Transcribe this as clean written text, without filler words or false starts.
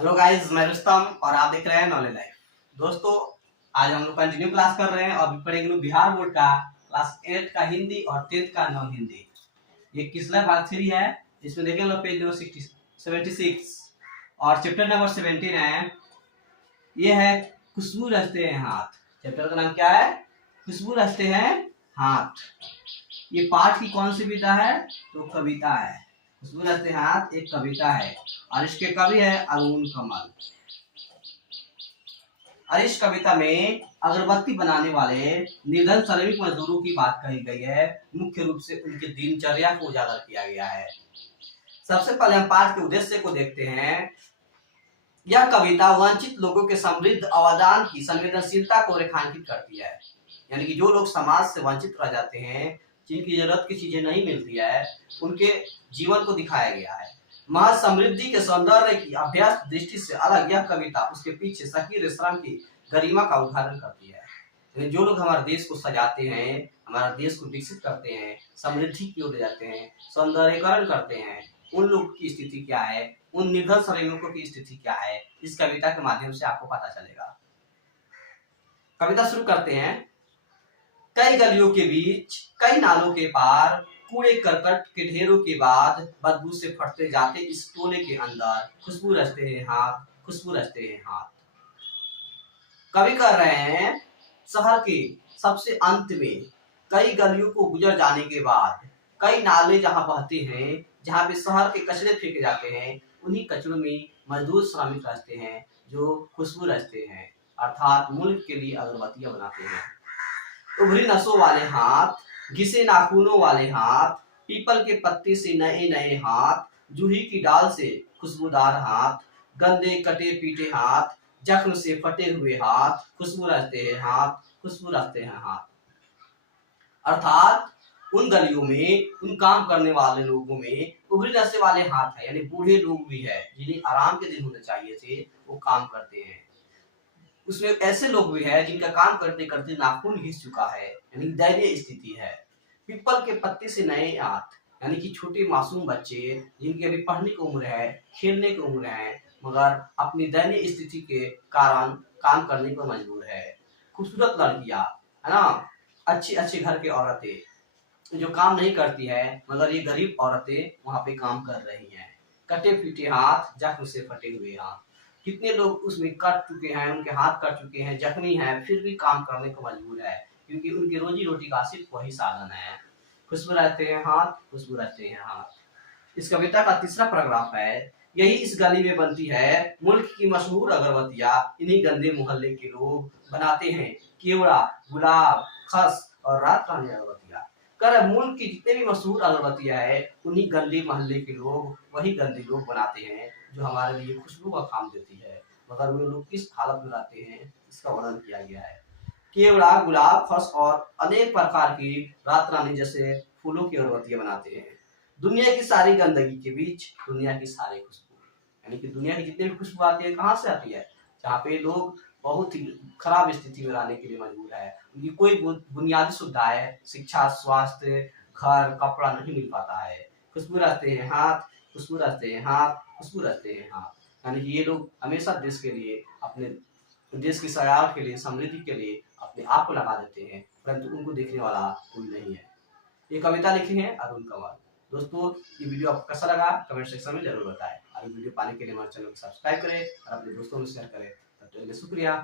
Hello guys, मैं रुस्तम और आप देख रहे हैं नॉलेज लाइफ। दोस्तों, आज हम लोग कंटिन्यू क्लास कर रहे हैं और अभी पढ़ेंगे बिहार बोर्ड का क्लास 8 का हिंदी और 10th का नॉन हिंदी। ये किसला भाग 3 है। इसमें देखें लोग पेज नंबर 76 और चैप्टर नंबर 17 है। ये है खुशबू रचते हैं हाथ। चैप्टर का नाम क्या है? खुशबू रचते हैं हाथ। ये पाठ की कौन सी कविता है? तो कविता है। खुशबू रचते हाथ एक कविता है और इसके कवि है अरुण कमल। और इस कविता में अगरबत्ती बनाने वाले निर्धन श्रमिक मजदूरों की बात कही गई है। मुख्य रूप से उनके दिनचर्या को उजागर किया गया है। सबसे पहले हम पाठ के उद्देश्य को देखते हैं। यह कविता वंचित लोगों के समृद्ध अवदान की संवेदनशीलता को रेखांकित करती है। यानी कि जो लोग समाज से वंचित रह जाते हैं, जिनकी जरूरत की चीजें नहीं मिलती है, उनके जीवन को दिखाया गया है। महज समृद्धि के सौंदर्य की अभ्यास दृष्टि से अलग यह कविता उसके पीछे सकीर श्रम की गरिमा का उदाहरण करती है। जो लोग हमारे देश को सजाते हैं, हमारे देश को विकसित करते हैं, समृद्धि की ओर ले जाते हैं, सौंदर्यीकरण करते हैं, उन लोग की स्थिति क्या है, उन निर्धन श्रमिकों की स्थिति क्या है, इस कविता के माध्यम से आपको पता चलेगा। कविता शुरू करते हैं। कई गलियों के बीच, कई नालों के पार, कूड़े करकट के ढेरों के बाद बदबू से फटते जाते इस टोले के अंदर खुशबू रचते हैं हाथ, खुशबू रचते हैं हाथ। कवि कह रहे हैं शहर के सबसे अंत में कई गलियों को गुजर जाने के बाद कई नाले जहां बहते हैं, जहां पे शहर के कचरे फेंके जाते हैं, उन्हीं कचरों में मजदूर श्रमिक रचते हैं जो खुशबू रचते हैं, अर्थात मुल्क के लिए अगरबत्तियां बनाते हैं। उभरी नसों वाले हाथ, घिसे नाखूनों वाले हाथ, पीपल के पत्ते से नए नए हाथ, जूही की डाल से खुशबूदार हाथ, गंदे कटे पीटे हाथ, जख्म से फटे हुए हाथ, खुशबू रचते हैं हाथ, खुशबू रचते हैं हाथ। अर्थात उन गलियों में, उन काम करने वाले लोगों में उभरी नशे वाले हाथ है, यानी बूढ़े लोग भी है जिन्हें आराम के दिन होने चाहिए थे, वो काम करते हैं। उसमें ऐसे लोग भी है जिनका काम करते करते नाखून घिस चुका है, यानी दयनीय स्थिति है। पीपल के पत्ते से नए हाथ, यानी कि छोटे मासूम बच्चे जिनकी अभी पढ़ने की उम्र है, खेलने की उम्र है, मगर अपनी दयनीय स्थिति के कारण काम करने को मजबूर है। खूबसूरत लड़कियां, है ना, अच्छी अच्छी घर की औरतें जो काम नहीं करती है, मगर ये गरीब औरतें वहां पे काम कर रही हैं। कटे पीटे हाथ, जख्म से फटे हुए हाथ। कितने लोग उसमें कट चुके हैं, उनके हाथ कट चुके हैं, जख्मी हैं, फिर भी काम करने को मजबूर है, क्योंकि उनकी रोजी रोटी का सिर्फ वही साधन है। खुशबू रहते हैं हाथ, खुशबू रहते हैं हाथ। इस कविता का तीसरा पैराग्राफ है। यही इस गली में बनती है मुल्क की मशहूर अगरबत्तियां, इन्हीं गंदे मोहल्ले के लोग बनाते हैं केवड़ा, गुलाब, खस और रात रानी अगरबत्तियां। कर मुल्क की जितने भी मशहूर अगरबत्तियां है, उन्हीं गंदे मोहल्ले के लोग, वही गंदे लोग बनाते हैं जो हमारे लिए खुशबू का काम देती है। मगर वे लोग किस हालत में रहते हैं, इसका वर्णन किया गया है। केवड़ा, गुलाब, खस और अनेक प्रकार की रात रानी जैसे फूलों की अगरबत्तियां बनाते हैं। दुनिया की सारी गंदगी के बीच दुनिया की सारी खुशबू, यानी कि दुनिया की जितनी भी खुशबू आती है, कहाँ से आती है? जहाँ पे लोग बहुत ही खराब स्थिति में रहने के लिए मजबूर है, उनकी कोई बुनियादी सुविधाएं, शिक्षा, स्वास्थ्य, घर, कपड़ा नहीं मिल पाता है। खुशबू रहते हैं हाथ, खुशबू रहते हैं हाथ, खुशबू रहते हैं हाथ। यानी कि ये लोग हमेशा देश के लिए, अपने देश की सजावट के लिए, समृद्धि के लिए अपने आप को लगा देते हैं, परंतु उनको देखने वाला कोई नहीं है। ये कविता लिखी है अरुण कंवल। दोस्तों, ये वीडियो आपको कैसा लगा कमेंट सेक्शन में जरूर बताएं और वीडियो पाने के लिए हमारे चैनल को सब्सक्राइब करें और अपने दोस्तों में शेयर करें। तब तक के लिए शुक्रिया।